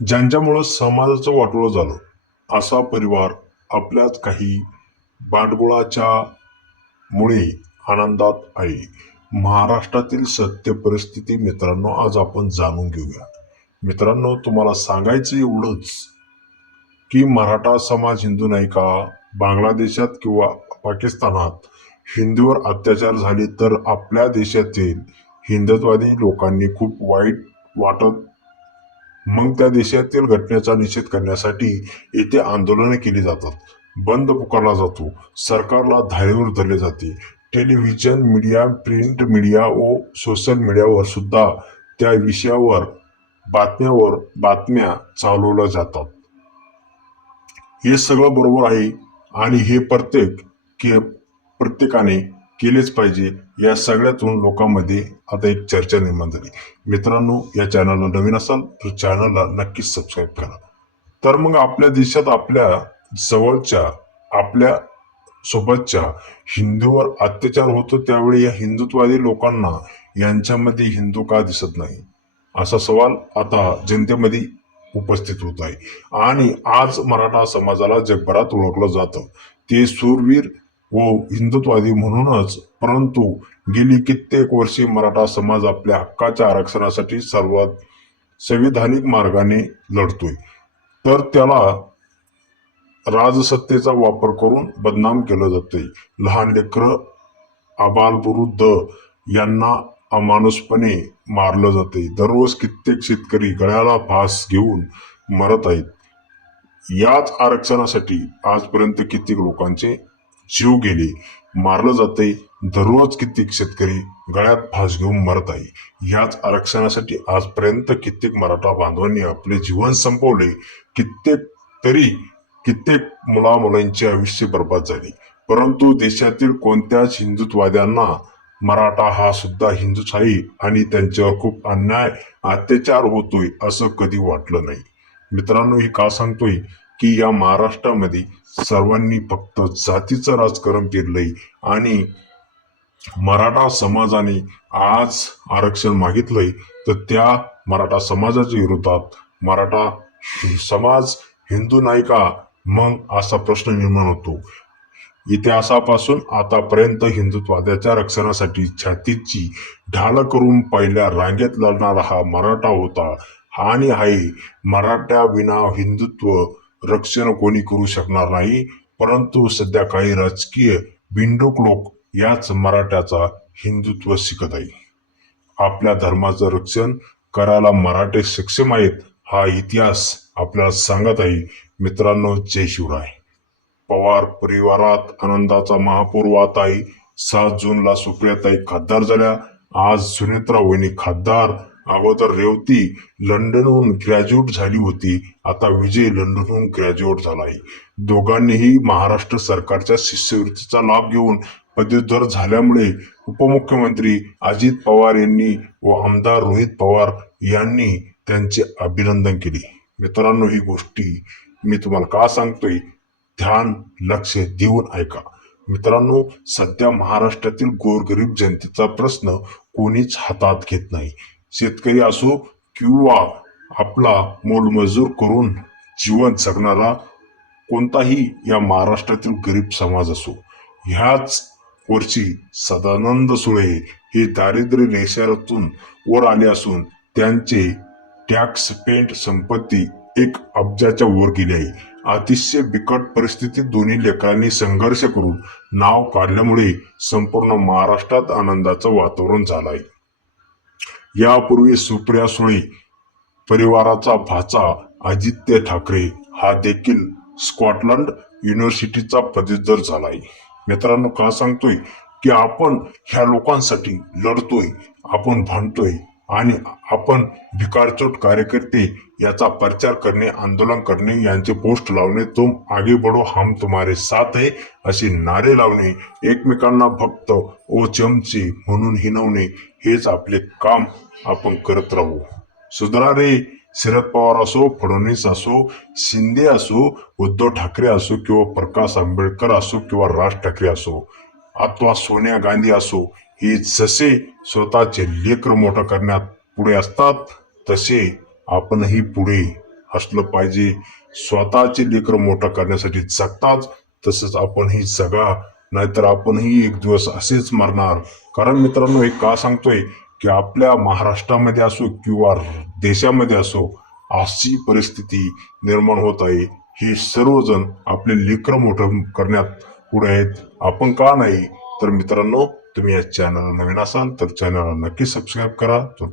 ज्यांच्यामुळं समाजाचं वाटोळं झालं असा परिवार आपल्याच काही भांडगुळाच्या मुळे आनंदात आहे. महाराष्ट्रातील सत्य परिस्थिती मित्रांनो आज आपण जाणून घेऊया. मित्रांनो तुम्हाला सांगायचं एवढंच की मराठा समाज हिंदू नाही का? बांगलादेशात किंवा पाकिस्तानात हिंदूवर अत्याचार झाले तर आपल्या देशातील हिंदुत्वादी लोकांनी खूप वाईट वाटत मग त्या देशातील घटनेचा निषेध करण्यासाठी येथे आंदोलने केली जातात. बंद पुकारला जातो. सरकारला धारेवर धरले जाते. टेलिव्हिजन मीडिया प्रिंट मीडिया व सोशल मीडियावर सुद्धा त्या विषयावर बातम्यावर बातम्या चालवल्या जातात. हे सगळं बरोबर आहे आणि हे प्रत्येक के प्रत्येकाने केलेच पाहिजे. या सगळ्यातून लोकांमध्ये आता एक चर्चा निर्माण झाली. मित्रांनो या चॅनलला नवीन असाल तर चॅनलला नक्कीच सबस्क्राईब करा. तर मग आपल्या देशात आपल्या जवळच्या आपल्या सोबतच्या हिंदूवर अत्याचार होतो त्यावेळी या हिंदुत्वादी लोकांना यांच्यामध्ये हिंदू का दिसत नाही? असा सवाल आता जनतेमध्ये उपस्थित होत आहे. आणि आज मराठा समाजाला जगभरात ओळखलं जातं. ते सूरवीर व हिंदुत्ववादी म्हणूनच. परंतु गेली कित्येक वर्षे मराठा समाज आपल्या हक्काच्या आरक्षणासाठी सर्वात संविधानिक मार्गाने लढतोय. तर त्याला राजसत्तेचा वापर करून बदनाम केलं जाते लहान लेकर आबालवृद्ध यांना अमानुषपणे मारलं जाते दररोज कित्येक शेतकरी गळ्याला फास घेऊन मरत आहेत. याच आरक्षणासाठी आजपर्यंत कित्येक लोकांचे जीव गेले. मारलं जाते दररोज कित्येक शेतकरी गळ्यात फास घेऊन मरत आहे. याच आरक्षणासाठी आजपर्यंत कित्येक मराठा बांधवांनी आपले जीवन संपवले. कित्येक तरी कित्येक मुला मुलांचे आयुष्य बर्बाद झाले. परंतु देशातील कोणत्याच हिंदुत्वाद्यांना मराठा हा सुद्धा हिंदूच आहे आणि त्यांच्यावर खूप अन्याय अत्याचार होतोय असं कधी वाटलं नाही. मित्रांनो हे का सांगतोय? की या महाराष्ट्रामध्ये सर्वांनी फक्त जातीचं राजकारण केलंय आणि मराठा समाजाने आज आरक्षण मागितलंय तर त्या मराठा समाजाच्या विरोधात मराठा समाज हिंदू नाही का? मग असा प्रश्न निर्माण होतो. इतिहासापासून आतापर्यंत हिंदुत्वाद्याच्या रक्षणासाठी छातीची ढाल करून पहिल्या रांगेत लढणारा हा मराठा होता. आणि आहे मराठा विना हिंदुत्व रक्षण कोणी करू शकणार नाही. परंतु सध्या काही राजकीय बिंडूक लोक याच मराठ्याचा हिंदुत्व शिकत आहे आपल्या धर्माचं रक्षण करायला मराठे सक्षम आहेत हा इतिहास आपल्याला सांगत आहे. मित्रांनो जय शिवराय. पवार परिवारात आनंदाचा महापूर वाहत आहे. सात जूनला सुप्रियाताई खासदार झाल्या. आज सुनेत्रा वहिनी खासदार. अगोदर रेवती लंडनहून ग्रॅज्युएट झाली होती. आता विजय लंडनहून ग्रॅज्युएट झाला आहे दोघांनीही महाराष्ट्र सरकारच्या शिष्यवृत्तीचा लाभ घेऊन पदवीधर झाल्यामुळे उपमुख्यमंत्री अजित पवार यांनी व आमदार रोहित पवार यांनी त्यांचे अभिनंदन केले. मित्रांनो ही गोष्टी मी तुम्हाला का सांगतोय? ध्यान लक्ष देऊन ऐका. मित्रांनो सध्या महाराष्ट्रातील गोरगरीब जनतेचा प्रश्न कोणीच हातात घेत नाही. शेतकरी असो किंवा आपला मोलमजूर करून जीवन जगणारा कोणताही या महाराष्ट्रातील गरीब समाज असो ह्याच वर्षी सदानंद सुळे हे दारिद्र्य रेषातून वर आले असून त्यांचे टॅक्स पेंट संपत्ती एक अब्जाच्या वर गेली आहे. अतिशय बिकट परिस्थितीत दोन्ही लेकरांनी संघर्ष करून नाव काढल्यामुळे संपूर्ण महाराष्ट्रात आनंदाचं वातावरण झालं आहे. यापूर्वी सुप्रिया सुळे परिवाराचा भाचा आदित्य ठाकरे हा देखील स्कॉटलंड युनिव्हर्सिटीचा पदवीधर झाला आहे मित्रांनो का सांगतोय की आपण ह्या लोकांसाठी लढतोय आपण भांडतोय? आणि आपण भिकारचोट कार्यकर्ते याचा प्रचार करणे आंदोलन करणे यांचे पोस्ट लावणे तुम आगे बढो हम तुम्हारे साथ आहे असे नारे लावणे एकमेकांना भक्त ओ चमचे म्हणून हिनवणे हेच आपले काम आपण करत राहू. सुधरा रे शरद पवार असो फडणवीस असो शिंदे असो उद्धव ठाकरे असो किंवा प्रकाश आंबेडकर असो किंवा राज ठाकरे असो अथवा सोनिया गांधी असो हे जसे स्वतःचे लेकर मोठं करण्यात पुढे असतात तसे आपणही पुढे असलं पाहिजे. स्वतःचे लेकरं मोठं करण्यासाठी जगताच तसंच आपणही जगा. नाहीतर आपणही एक दिवस असेच मरणार. कारण मित्रांनो हे का सांगतोय की आपल्या महाराष्ट्रामध्ये असो किंवा देशामध्ये असो अशी परिस्थिती निर्माण होत आहे. हे सर्वजण आपले लेकरं मोठं करण्यात पुढे आहेत. आपण का नाही? तर मित्रांनो तुम्ही या चॅनल नवीन असाल तर चॅनलला नक्की सबस्क्राईब करा. तर